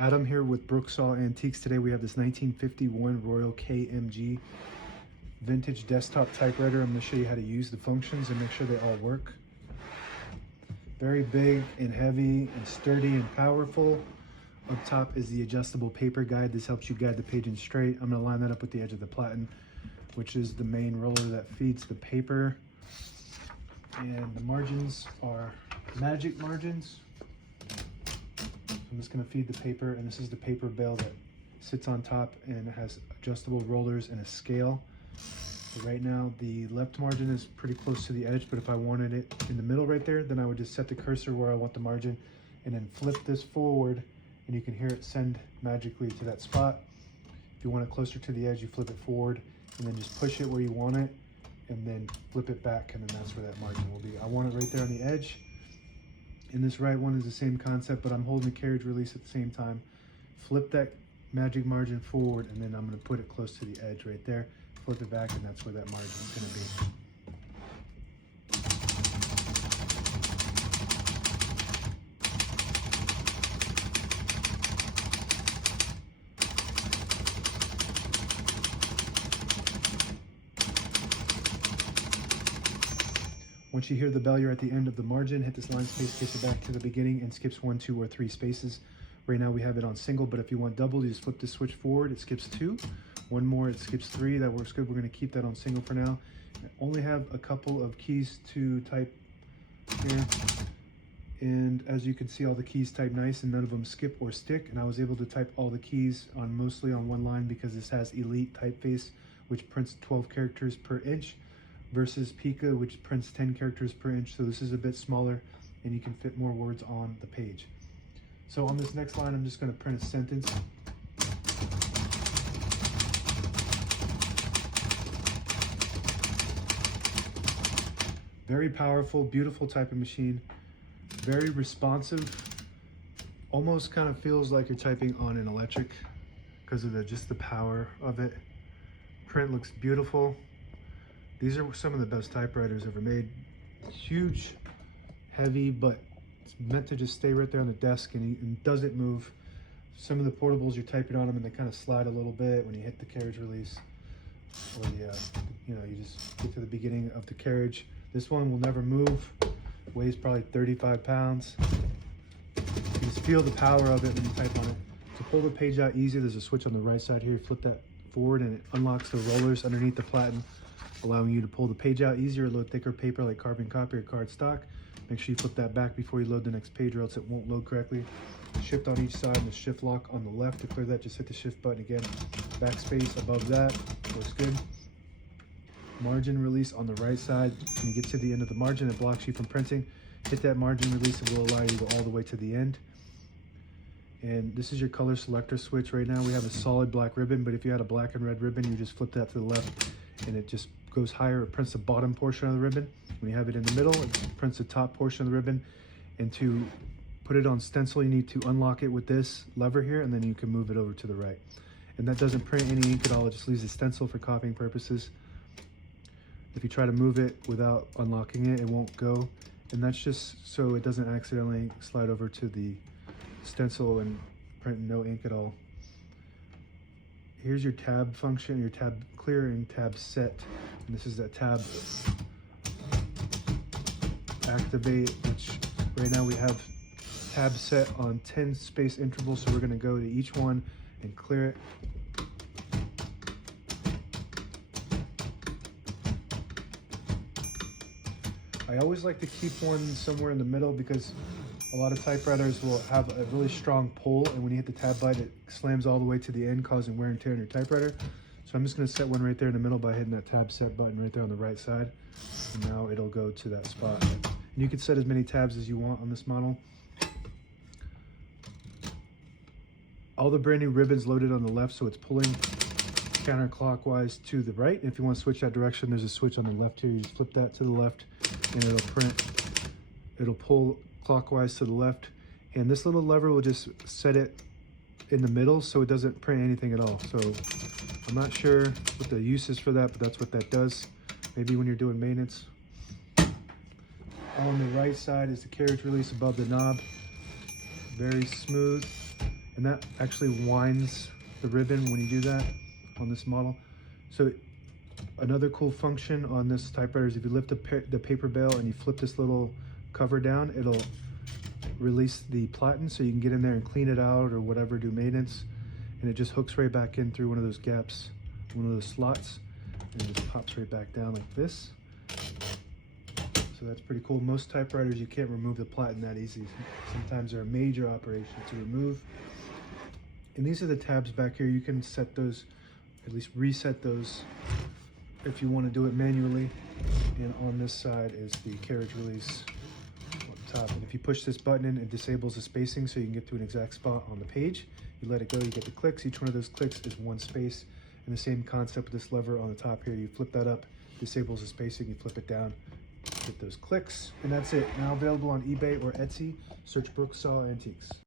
Adam here with Brooksaw Antiques. Today we have this 1951 Royal KMG vintage desktop typewriter. I'm going to show you how to use the functions and make sure they all work. Very big and heavy and sturdy and powerful. Up top is the adjustable paper guide. This helps you guide the page in straight. I'm going to line that up with the edge of the platen, which is the main roller that feeds the paper. And the margins are magic margins. I'm just going to feed the paper, and this is the paper bale that sits on top, and it has adjustable rollers and a scale. So right now the left margin is pretty close to the edge, but if I wanted it in the middle right there, then I would just set the cursor where I want the margin and then flip this forward, and you can hear it send magically to that spot. If you want it closer to the edge, you flip it forward and then just push it where you want it and then flip it back, and then that's where that margin will be. I want it right there on the edge. And this right one is the same concept, but I'm holding the carriage release at the same time. Flip that magic margin forward, and then I'm going to put it close to the edge right there. Flip it back, and that's where that margin is going to be. Once you hear the bell, you're at the end of the margin. Hit this line space, gets it back to the beginning, and skips 1, 2, or 3 spaces. Right now we have it on single, but if you want double, you just flip the switch forward. It skips 2. One more, it skips 3. That works good. We're going to keep that on single for now. I only have a couple of keys to type here. And as you can see, all the keys type nice and none of them skip or stick. And I was able to type all the keys on mostly on one line because this has Elite typeface, which prints 12 characters per inch, versus Pika, which prints 10 characters per inch. So this is a bit smaller and you can fit more words on the page. So on this next line, I'm just going to print a sentence. Very powerful, beautiful type of machine. Very responsive. Almost kind of feels like you're typing on an electric because of just the power of it. Print looks beautiful. These are some of the best typewriters ever made. Huge, heavy, but it's meant to just stay right there on the desk and doesn't move. Some of the portables, you're typing on them and they kind of slide a little bit when you hit the carriage release, or you just get to the beginning of the carriage. This one will never move. Weighs probably 35 pounds. You just feel the power of it when you type on it. To pull the page out easy, there's a switch on the right side here. Flip that forward and it unlocks the rollers underneath the platen, allowing you to pull the page out easier, load thicker paper like carbon copy or cardstock. Make sure you flip that back before you load the next page or else it won't load correctly. Shift on each side and the shift lock on the left. To clear that, just hit the shift button again. Backspace above that, looks good. Margin release on the right side. When you get to the end of the margin, it blocks you from printing. Hit that margin release, it will allow you to go all the way to the end. And this is your color selector switch. Right now we have a solid black ribbon, but if you had a black and red ribbon, you just flip that to the left and it just goes higher. It prints the bottom portion of the ribbon. When you have it in the middle, it prints the top portion of the ribbon. And to put it on stencil, you need to unlock it with this lever here, and then you can move it over to the right. And that doesn't print any ink at all. It just leaves the stencil for copying purposes. If you try to move it without unlocking it, it won't go. And that's just so it doesn't accidentally slide over to the stencil and print no ink at all. Here's your tab function, your tab clearing, tab set. And this is that tab activate, which right now we have tab set on 10 space intervals. So we're going to go to each one and clear it. I always like to keep one somewhere in the middle because a lot of typewriters will have a really strong pull, and when you hit the tab button, it slams all the way to the end, causing wear and tear on your typewriter. So I'm just going to set one right there in the middle by hitting that tab set button right there on the right side. And now it'll go to that spot. And you can set as many tabs as you want on this model. All the brand new ribbons loaded on the left, so it's pulling counterclockwise to the right. And if you want to switch that direction, there's a switch on the left here. You just flip that to the left and it'll print. It'll pull clockwise to the left, and this little lever will just set it in the middle so it doesn't print anything at all. So I'm not sure what the use is for that, but that's what that does. Maybe when you're doing maintenance. On the right side is the carriage release above the knob. Very smooth. and that actually winds the ribbon when you do that on this model. So another cool function on this typewriter is if you lift the paper bail and you flip this little cover down, it'll release the platen so you can get in there and clean it out or whatever, do maintenance, and it just hooks right back in through one of those gaps, one of those slots, and it just pops right back down like this. So that's pretty cool. Most typewriters you can't remove the platen that easy. Sometimes they're a major operation to remove. And these are the tabs back here. You can set those, at least reset those if you want to do it manually. And on this side is the carriage release on top. And if you push this button in, it disables the spacing so you can get to an exact spot on the page. You let it go, you get the clicks. Each one of those clicks is one space. And the same concept with this lever on the top here. You flip that up, disables the spacing, you flip it down, get those clicks. And that's it. Now available on eBay or Etsy. Search Brooksaw Antiques.